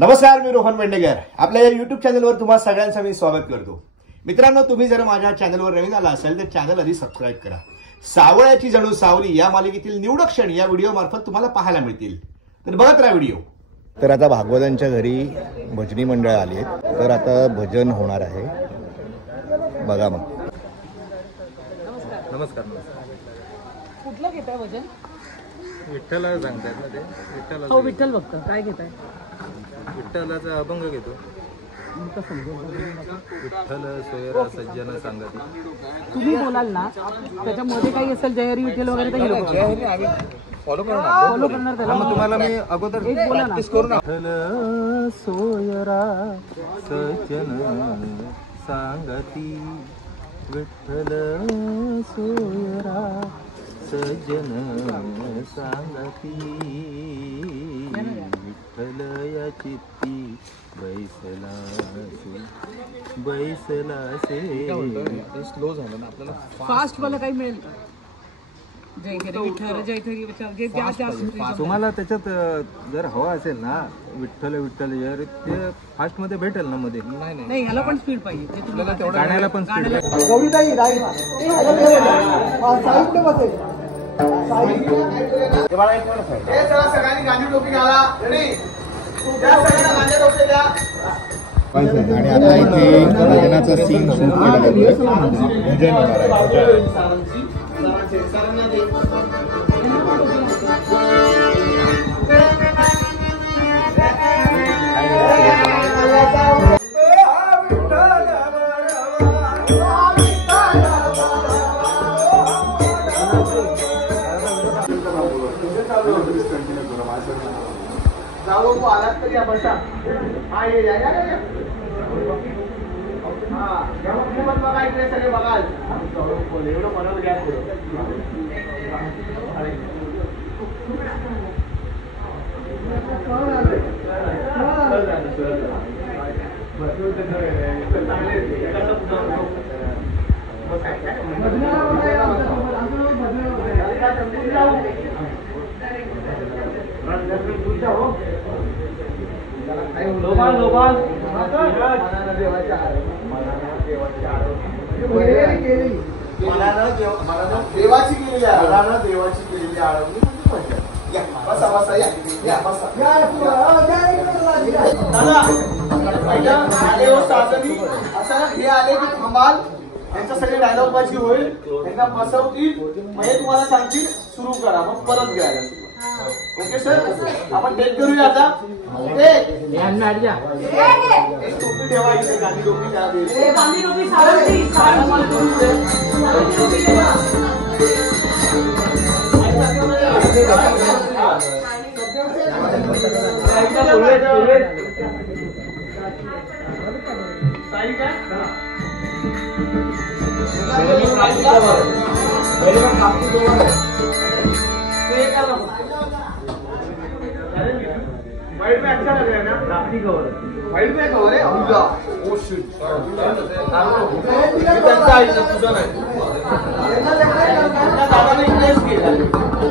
नमस्कार, मी रोहन वेंडेकर. आपल्या या युट्यूब चॅनलवर तुम्हा सगळ्यांचं मी स्वागत करतो. मित्रांनो, तुम्ही जर माझ्या चॅनलवर नवीन आला असाल तर चॅनल आधी सबस्क्राईब करा. सावळ्याची जणू सावली या मालिकेतील निवडक क्षण या व्हिडिओ मार्फत तुम्हाला पाहायला मिळतील, तर बघत राहा व्हिडिओ. तर आता भागवतांच्या घरी भजनी मंडळ आली आहेत, तर आता भजन होणार आहे. बघा मग. नमस्कार. कुठलं घेताय भजन? विठ्ठला सांगतायत ना ते. विठ्ठला. हो, विठ्ठल भक्त. काय घेताय? विठ्ठलाचा अभंग घेतो. विठ्ठल सोयरा सज्जन सांगती. तुम्ही बोलाल ना, त्याच्यामध्ये काही असेल जयहरी विठ्ठल वगैरे तर आम्ही फॉलो करणार त्याला. मग तुम्हाला मी अगोदर प्रॅक्टिस करून. विठ्ठल सोयरा सज्जन सांगती, विठ्ठल सोयरा सज्जन सांगती, विठ्ठल या चित्ती बैसला से. स्लो झालं ना आपल्याला. फास्ट मला काही मिळेल का? तुम्हाला त्याच्यात जर हवा असेल ना विठ्ठल विठ्ठल जर ते फास्ट मध्ये भेटेल ना मध्ये. नाही, ह्याला पण स्पीड पाहिजे. गाण्याला पण स्पीड. सगळ्यांनी गांधी टोपी घाला. आणि आता इथे भजनाचा सीन शूट केला जातोय. भजन होणार आहे. आलात तरी या बसा. हा ये या या या. हा बघा इकडे सगळे बघाल. एवढं म्हणाल घ्या. देवाची केलेली आळवणी. बसा बसा या बसा. असं हे आले की थांबाल. त्यांचा सगळे डायलॉग बाजी होईल. त्यांना बसवतील. मग हे तुम्हाला सांगतील सुरू करा. मग परत घ्यायला. ओके सर, आपण टेक करूया आता. एक टोपी ठेवायची. गांधी टोपी वाइट में अच्छा लग रहा है ना. रात्रि कवर. वाइट में कवर है. Oh shit. त्यांचा आईचा तुझा नाही. दादाने इंग्लिश केला.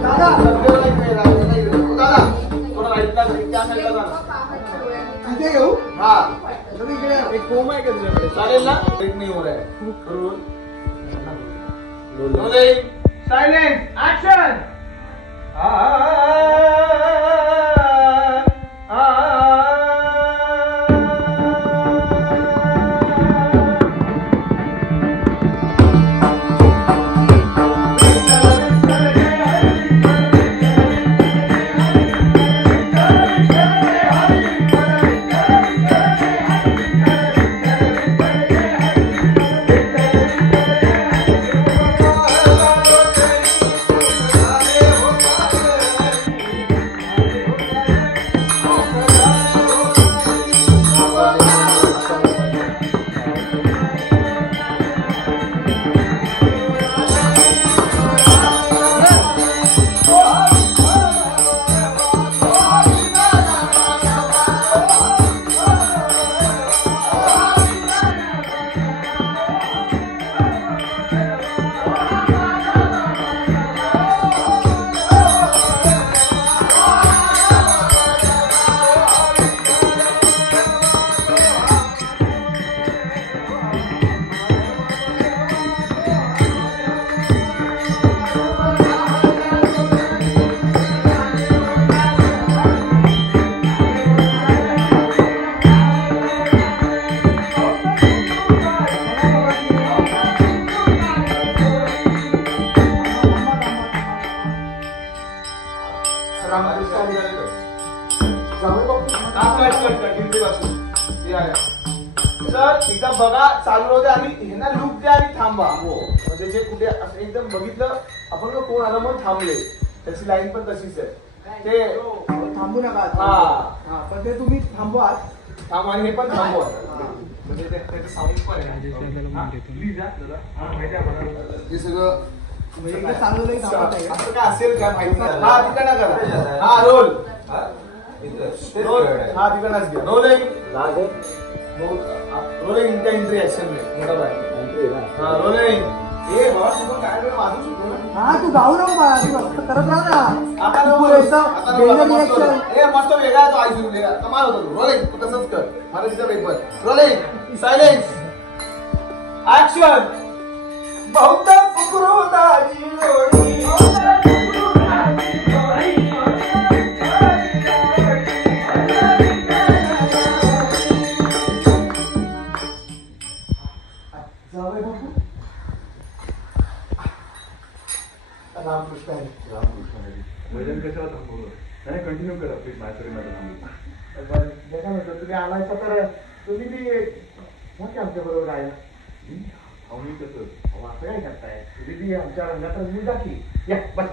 दादा थोडा राईटला त्या साईडला जा. तिथे घेऊ. हा एक कोम आहे का तुझ्याकडे? चालेल ना. एक नाही हो रहा है. Silence action. कंटिन्यू बसून सर एकदा बघा चालू होते आणि ह्यांना लुक द्या आणि थांबा म्हणजे जे कुठे असं एकदम बघितलं आपण कोण आलं मग थांबले त्याची लाईन पण तशीच आहे ते थांबू नका हा पण ते तुम्ही थांबवा थांबवा आणि हे पण थांबवा म्हणजे त्याचं साऊंड पण आहे हे सगळं म्हणजे चांगलं असं काय असेल काय माहिती हा तिकडनं करा हा रोल हा तिकडनंच घ्या रोलिंग एंट्री ऍक्शन में मोठा भाई हा रोलिंग ए बाबा तू काय वेळ वाजू शकतो ना हा तू गाऊ नको मला तू फक्त करत राहा ना आता मस्त वेगळा तो ऐकून वेगळा कमाल होतो तू रोलिंग तू तसंच कर मराठीचा पेपर रोलिंग सायलेन्स ऍक्शन बहुत फुकरूदाची जोडी रामकृष्ण वजन कशाला थांबवलं नाही कंटिन्यू करा प्लीज माझ्या देखा ना तुम्ही आलायचा तर तुम्ही बी आमच्या बरोबर राहिला आम्ही कसं असं काय करताय तुम्ही बी आमच्या रंगात रंगून जा की या बस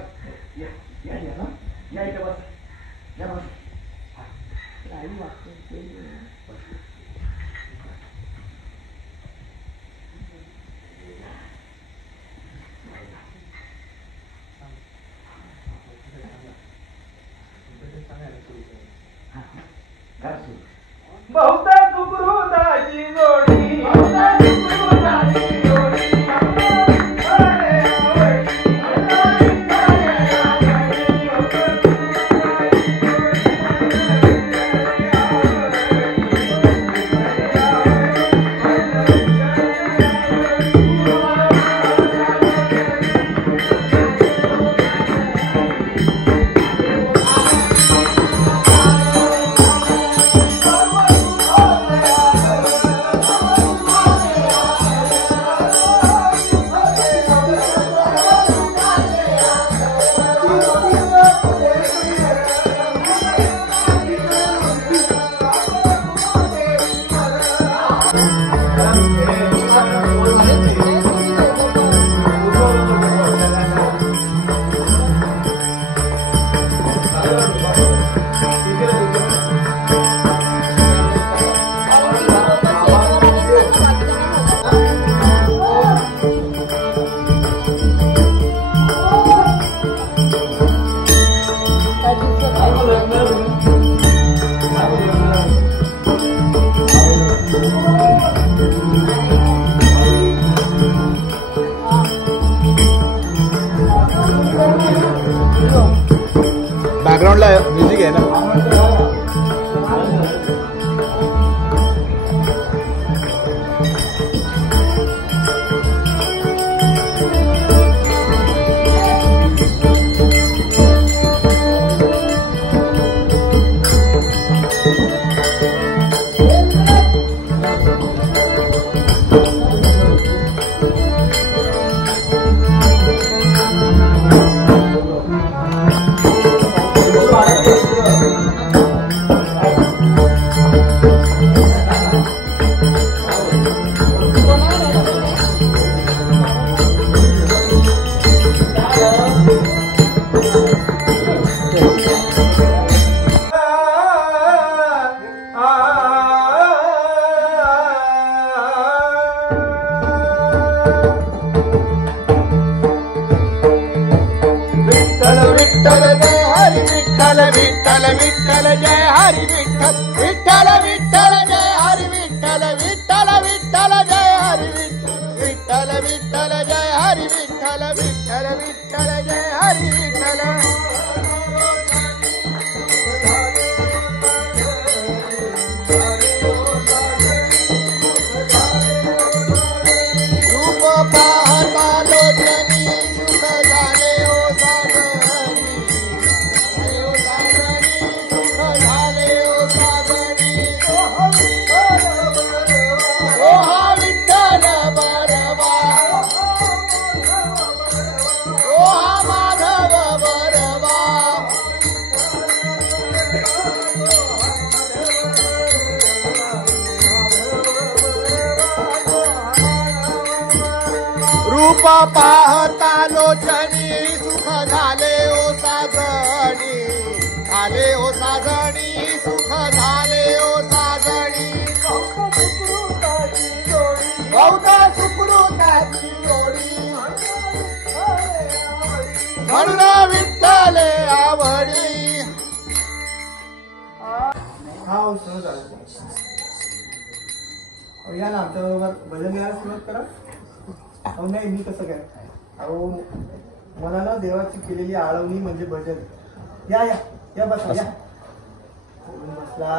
या या या ना या इथे बस या बस बहुत कुकुरुदाची जोडी बॅकग्राऊंडला म्युझिक आहे ना विठ्ठल जय हरी विठ्ठल विठ्ठल विठ्ठल जय हरी विठ्ठल विठ्ठल विठ्ठल जय हरी विठ्ठल विठ्ठल जय हरी विठ्ठल विठ्ठल विठ्ठल जय हरी विठ्ठल रूप पाहता लोचनी सुख झाले ओ सागरी ओ सागरी सुख झाले ओ सागरी ओ हा विठ्ठल बरवा ओ हा माधव बरवा रूप पाहता लोचनी सुख झाले ओ साजणी झाले ओ साजणी सुख झाले ओ साजणी बहुत सुकृताची जोडी म्हणून विठ्ठले आवडी. हा हो सहज आला. या ना आमच्याबरोबर भजन गायला सुरुवात करा. अहो नाही मी कसं काय, अहो मला ना देवाची केलेली आळवणी म्हणजे भजन. या या या बसा या. बसला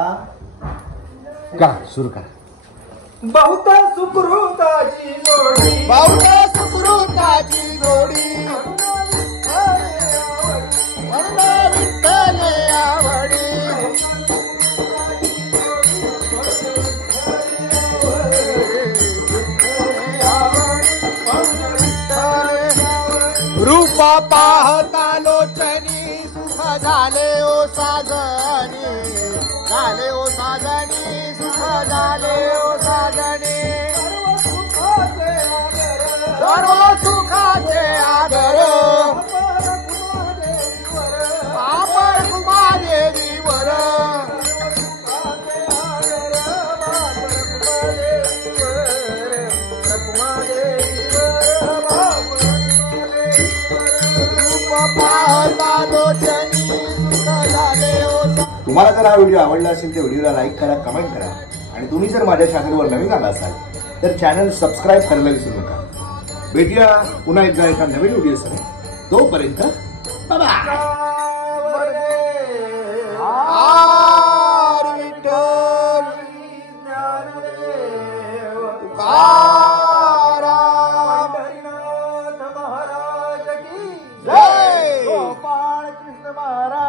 का सुरू करा. बहुत सुकृताची जोडी बहुत सुकृताची जोडी म्हणून विठ्ठले आवडी. रूप पाहता लोचनी सुख झाले ओ साजणी झाले ओ साजणी सुख झाले ओ साजणी सर्व सुखाचे आदर आपण कुमादेवीवर तुम्हाला जर हा व्हिडिओ आवडला असेल तर व्हिडिओला लाईक करा, कमेंट करा आणि तुम्ही जर माझ्या चॅनलवर नवीन आला असाल तर चॅनल सबस्क्राईब करायला विसरू नका. भेटूया पुन्हा एकदा एका नवीन व्हिडिओसह. तोपर्यंत बाय. गोपाळ कृष्ण महाराज